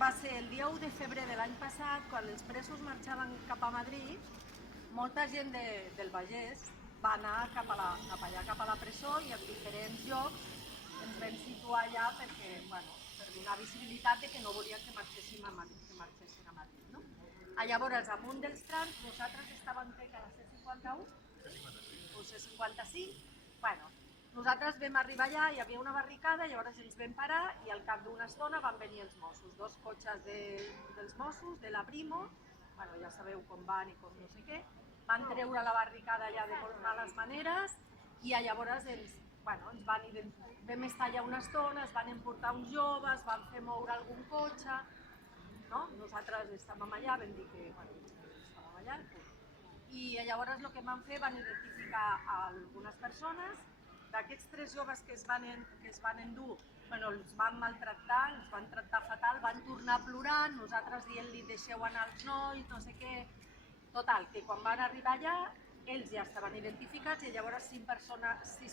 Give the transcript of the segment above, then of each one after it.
va ser el dia 1 de febrer de l'any passat, quan els presos marxaven cap a Madrid, molta gent del Vallès va anar cap allà, cap a la presó, i en diferents llocs ens vam situar allà perquè, per donar visibilitat de que no volien que marxessin a Madrid. No? Llavors, amunt dels trams, nosaltres estàvem a la C51 o C55, nosaltres vam arribar allà, hi havia una barricada, llavors ens vam parar i al cap d'una estona van venir els Mossos, 2 cotxes dels Mossos, de la Brimo, ja sabeu com van i com no sé què, van treure la barricada allà de males maneres i llavors vam estar allà una estona, es van emportar uns joves, van fer moure algun cotxe, nosaltres estàvem allà, vam dir que estàvem allà, i llavors el que van fer van identificar algunes persones. D'aquests 3 joves que es van endur, els van maltractar, els van tractar fatal, van tornar plorant, nosaltres dient-li deixeu anar els nois, no sé què. Total, que quan van arribar allà, ells ja estaven identificats i llavors 6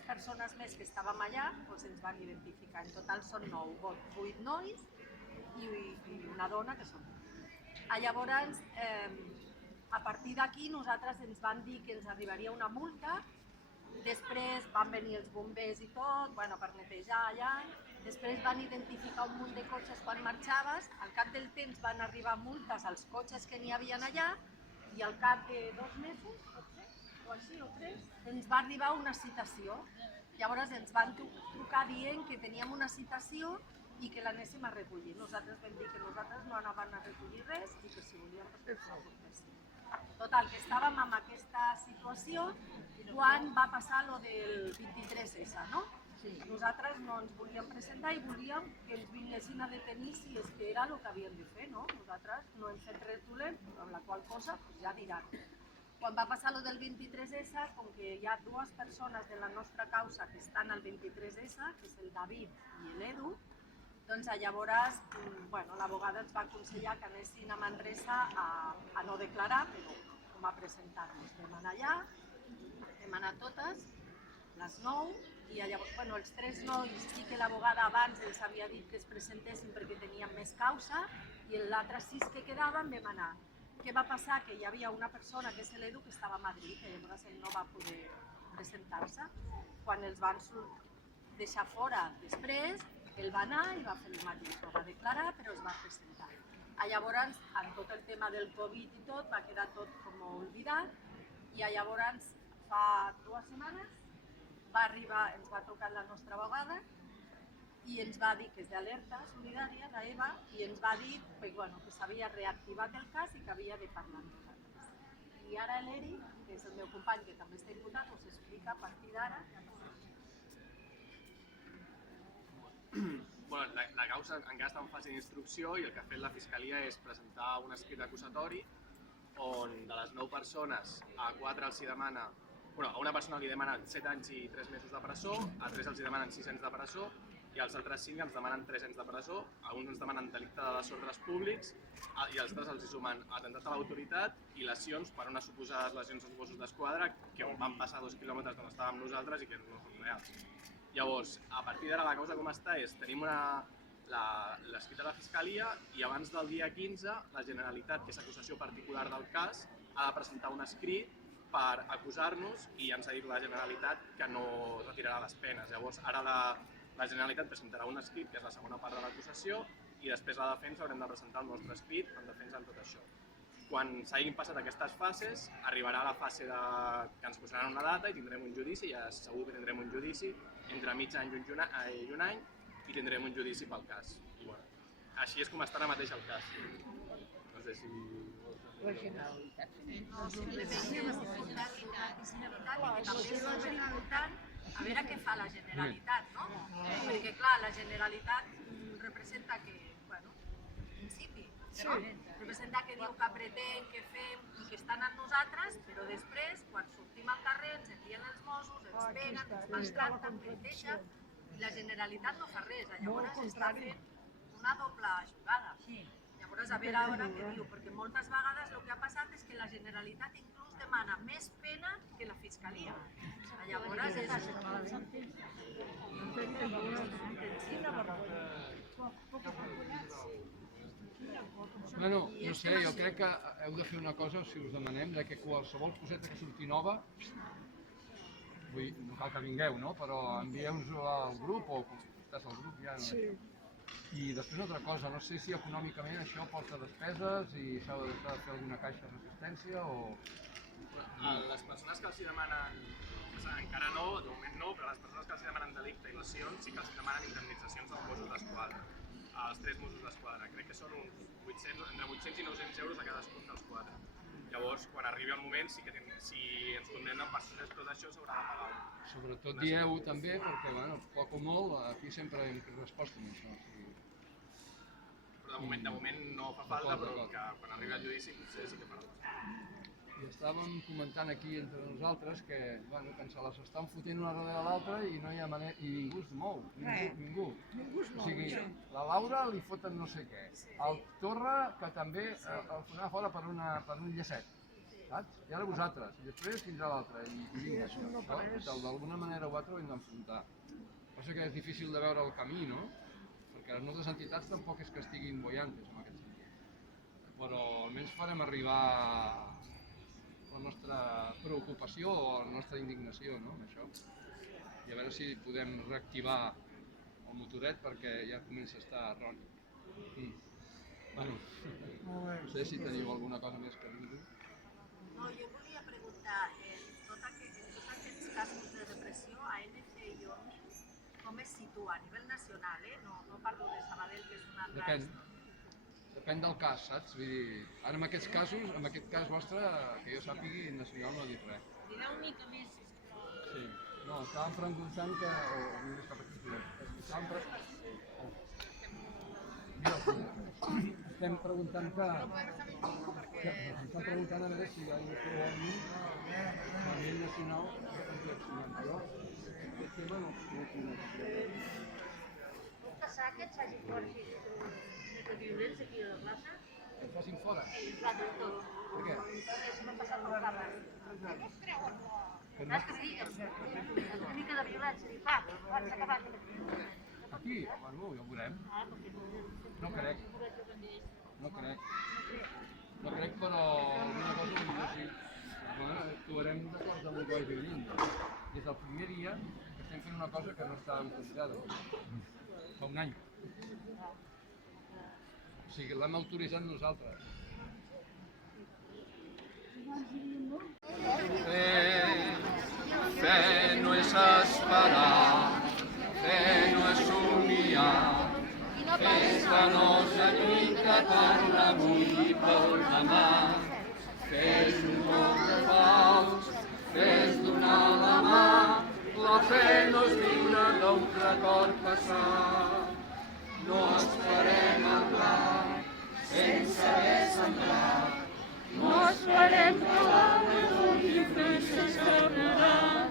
persones més que estàvem allà ens van identificar. En total són 9, 8 nois i una dona, que són. Llavors, a partir d'aquí, nosaltres ens van dir que ens arribaria una multa. Després van venir els bombers i tot, per netejar allà. Després van identificar un munt de cotxes quan marxaves. Al cap del temps van arribar multes als cotxes que n'hi havia allà i al cap de 2 mesos, potser, o així, o 3, ens va arribar una citació. Llavors ens van trucar dient que teníem una citació i que l'anéssim a recollir. Nosaltres vam dir que nosaltres no anàvem a recollir res i que si volíem que ho portéssim. Total, que estàvem en aquesta situació quan va passar lo del 23S, no? Nosaltres no ens volíem presentar i volíem que ens vinguessin a detenir si és que era el que havien de fer, no? Nosaltres no hem fet res dolent, amb la qual cosa ja diran. Quan va passar lo del 23S, com que hi ha 2 persones de la nostra causa que estan al 23S, que és el David i l'Edu, doncs llavors l'abogada ens va aconsellar que anessin a Manresa a no declarar, però com a presentar-nos. Vam anar allà, vam anar totes, les 9, i llavors els 3 nois sí que l'abogada abans els havia dit que es presentessin perquè tenien més causa i els altres 6 que quedaven vam anar. Què va passar? Que hi havia una persona, que és l'Edu, que estava a Madrid, que llavors ell no va poder presentar-se. Quan els van deixar fora després, ell va anar i va fer el mateix, no va declarar, però es va presentar. Llavors, en tot el tema del Covid i tot, va quedar tot com oblidat, i llavors fa 2 setmanes ens va trucar la nostra abogada i ens va dir que és d'alerta solidària, la Eva, i ens va dir que s'havia reactivat el cas i que havia de parlar amb nosaltres. I ara l'Eric, que és el meu company, que també està imputat, us explica a partir d'ara. La causa encara està en fase d'instrucció i el que ha fet la Fiscalia és presentar un escrit acusatori on de les 9 persones, a 4 els hi demana, a una persona li demanen 7 anys i 3 mesos de presó, a 3 els hi demanen 6 anys de presó i als altres 5 ens demanen 3 anys de presó, a uns ens demanen delicte de desordres públics i als altres els hi sumen atemptat a l'autoritat i lesions per unes suposades lesions als Mossos d'Esquadra que van passar 2 quilòmetres d'on estàvem nosaltres i que no són reals. Llavors, a partir d'ara la causa com està és, tenim l'escrit de la Fiscalia i abans del dia 15 la Generalitat, que és acusació particular del cas, ha de presentar un escrit per acusar-nos i ens ha dit la Generalitat que no retirarà les penes. Llavors, ara la Generalitat presentarà un escrit, que és la segona part de l'acusació, i després la defensa haurem de presentar el nostre escrit en defensa de tot això. Quan s'hagin passat aquestes fases, arribarà la fase que ens posaran una data i tindrem un judici, ja segur que tindrem un judici entre mig any i un any i tindrem un judici pel cas. Així és com està ara mateix el cas. No sé si... La Generalitat. No, simplement és important i que també és superimportant a veure què fa la Generalitat, no? Perquè, clar, la Generalitat representa que, en principi, representa que diu que pretén, que fem i que estan amb nosaltres, però després, quan sortim al carrer, ens envien els Mossos, ens peguen, ens maltracten, ens deixen, i la Generalitat no fa res. Llavors està fent una doble jugada. Llavors, a veure ara què diu, perquè moltes vegades el que ha passat és que la Generalitat inclús demana més pena que la Fiscalia. Llavors és... Bueno, no sé, jo crec que heu de fer una cosa, si us demanem, que qualsevol coseta que surti nova, no cal que vingueu, no? Però envieu-nos-ho al grup, o estàs al grup ja, no? Sí. I després una altra cosa, no sé si econòmicament això porta despeses i s'ha de fer alguna caixa de resistència o... Les persones que els demanen, encara no, de moment no, però les persones que els demanen delicte i lesions sí que els demanen indemnitzacions als Mossos d'Esquadra, als 3 Mossos d'Esquadra. Crec que són uns 800, entre 800 i 900 euros a cadascun dels 4. Llavors, quan arribi el moment, si ens condemnen per tot això, s'haurà de pagar. Sobretot dieu també, perquè, bueno, poc o molt, aquí sempre hem respost amb això. Però de moment no fa falta, però que quan arribi el judici potser sí que farà falta. I estàvem comentant aquí entre nosaltres que ens se les estan fotent una darrere l'altra i no hi ha manera, i ningú es mou, ningú. O sigui, la Laura li foten no sé què, el Torra que també el fonava fora per un llacet, saps? I ara vosaltres, i després fins a l'altre, i vinga, això, d'alguna manera o altra ho hem d'enfrontar. Passa que és difícil de veure el camí, no? Perquè les nostres entitats tampoc és que estiguin boiantes en aquest sentit. Però almenys farem arribar la nostra preocupació o la nostra indignació, no?, amb això. I a veure si podem reactivar el motoret perquè ja comença a estar erroni. Bueno, no sé si teniu alguna cosa més que dir. No, jo volia preguntar, en tots aquests casos de repressió, ANC i ONU, com es situa a nivell nacional, no parlo de Sabadell, que és una altra... Depèn del cas, saps? Vull dir, ara en aquests casos, en aquest cas vostre, que jo sàpigui, Nacional no ha dit res. Dirà una mica més, sisplau. Sí. No, estàvem preguntant que... Mira, cap aquí, estem preguntant que... Estem preguntant a veure si hi ha un a nivell nacional que ens reaccionem. Però aquest tema no Puc passar que et faci fora de violents aquí a la plaça? que et facin fora. Clar, de tot. Per què? Perquè se m'ha passat pel cap. No es creuen. Saps què dic? Una mica de violència. Dic, va, s'ha acabat. Aquí? Bueno, ja ho veurem. No crec. No crec, però alguna cosa ho dic així. Actuarem d'acord amb el que vaig dient. Des del primer dia que estem fent una cosa que no està autoritzada. Fa un any. O sigui, l'hem autoritzat nosaltres. Fe no és esperar, fe no és somiar, fe és la nostra lluita per l'avui i pel demà. Fe és un món de paus, fe és donar la mà, la fe no és viure d'un record passat. No esperem el blanc, sense haver sembrat. No esperem que l'home vulgui fer sense plorar.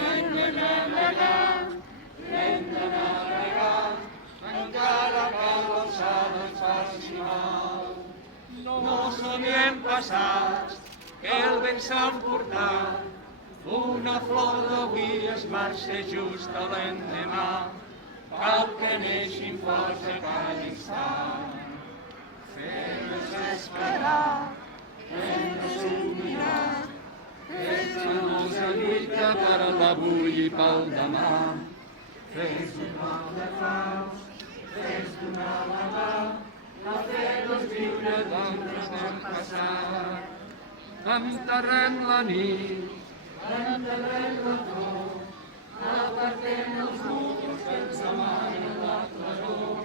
Hem d'anar regant, encara que l'alçada ens faci mal. No sabíem passats que el vent s'ha emportat. Una flor d'avui es marxa just a l'endemà. Cal que neixin flors a cada instant. Fer no és esperar, fer no és somiar, és la nostra lluita per a l'avui i pel demà. Fes donar de faus, fes donar la mà, la fe no és viure d'un record passat. Enterrem la nit, enterrem la flor, apartem els núvols que ens demanen la claror.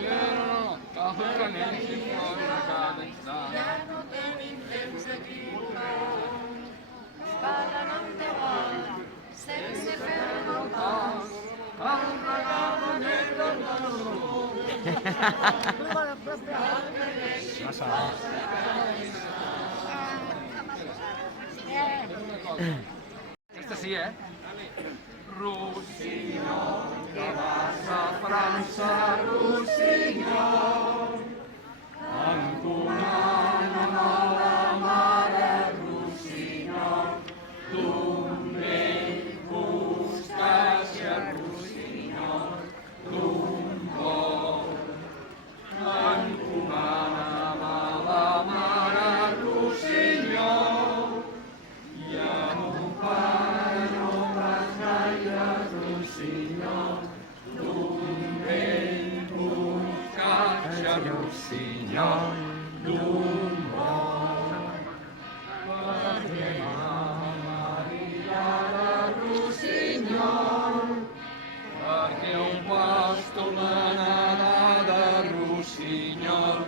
Però cal que neixin flors a cada instant. Ja no tenim temps d'equivocar, calen endavant, sense fer-ne el pas. Cal regar la neta en la flor, cal que neixin flors a cada instant. Aquesta sí, Rossinyol, que vas a França, Rossinyol, encomana'm a la mare, Rossinyol, d'un vell buscatge, Rossinyol, d'un vol, Rossinyol, d'un bon. Maria de Rossinyol, perquè un pastor l'anada de Rossinyol,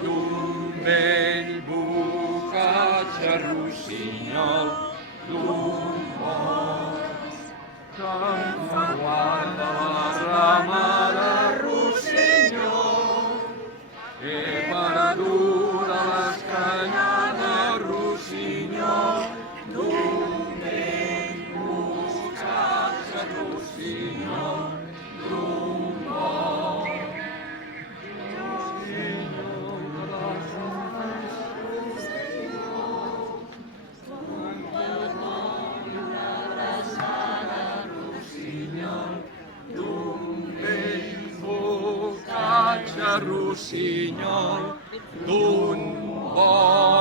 d'un vell bocatge Rossinyol, d'un bon. Que em fa guarda la rama de Rossinyol, he perdut a l'escanyada Rossinyol, d'un vell bocatge Rossinyol, d'un bon. Rossinyol, d'un bon.